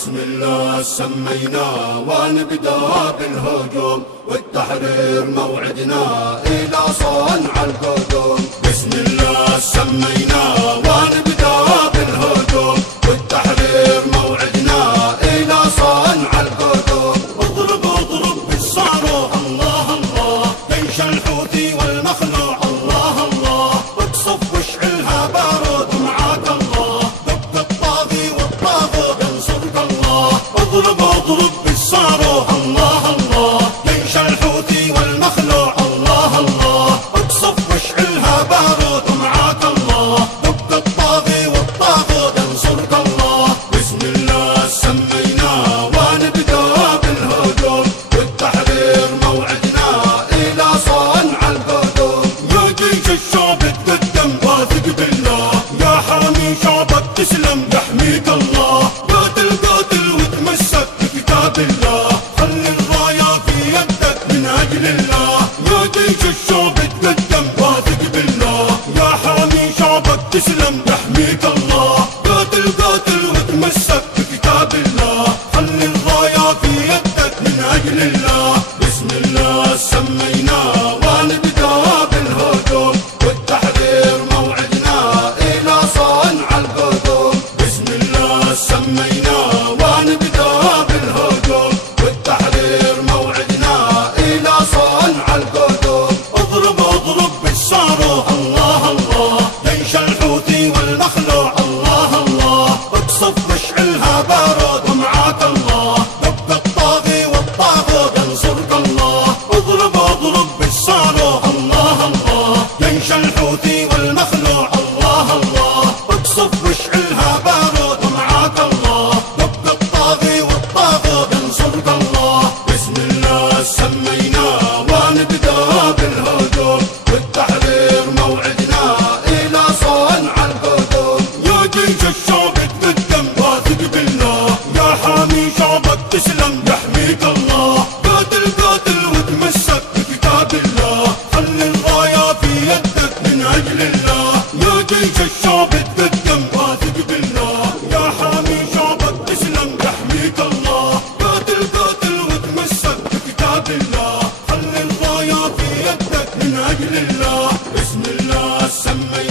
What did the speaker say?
بسم الله سمينا ونبدأ بالهجوم، والتحرير موعدنا إلى صنع القدوم. بسم الله سمينا ونبدأ بالهجوم، والتحرير موعدنا إلى صنع القدوم. اضرب اضرب بالصاروخ الله الله، جيش الحوثي والمخلوع الله الله، واقصف واشعلها بارود معاك الله، دق الطاغي والطاغوت ينصرك الله. اضرب اضرب بالصاروخ الله الله، جيش الحوثي والمخلوع الله الله، واقصف واشعلها بارود معاك الله، دق الطاغي والطاغوت ينصرك الله. بسم الله سمينا ونبدأ بالهجوم، والتحرير موعدنا إلى صنع القدوم. يا جيش الشعب تقدم واثق بالله، يا حامي شعبك تسلم يحميك الله. قاتل قاتل وتمسك بكتاب الله، خلي الراية في يدك من أجل الله. يا جيش الشعب تقدم واثق بالله، يا حامي شعبك تسلم يحميك الله. قاتل قاتل وتمسك بكتاب الله، خلي الراية في يدك من أجل الله. بسم الله سمينا ونبدأ بالهجوم، والتحرير موعدنا إلى صنع القدوم. بسم الله سمينا ونبدأ بالهجوم، والتحرير موعدنا إلى صنع القدوم. اضرب اضرب بالصاروخ الله الله، جيش الحوثي والمخلوع الله الله، اقصف واشعلها بارود ومعاك الله، دق الطاغي والطاغوت ينصرك الله. اضرب اضرب بالصاروخ الله الله، جيش الحوثي والمخلوع الله الله، اقصف واشعلها بارود ومعاك الله، دق الطاغي والطاغوت ينصرك الله. بسم الله سمينا ونبدأ بالهجوم، والتحرير موعدنا إلى صنع القدوم. يا جيش الشعب تقدم واثق بالله، يا حامي شعبك تسلم يحميك الله. قاتل قاتل وتمسك بكتاب الله، خلي الراية في يدك من أجل الله. يا جيش الشعب تقدم واثق بالله، يا حامي شعبك تسلم يحميك الله. قاتل قاتل وتمسك بكتاب الله، خلي الراية في يدك من أجل الله. بسم الله سمينا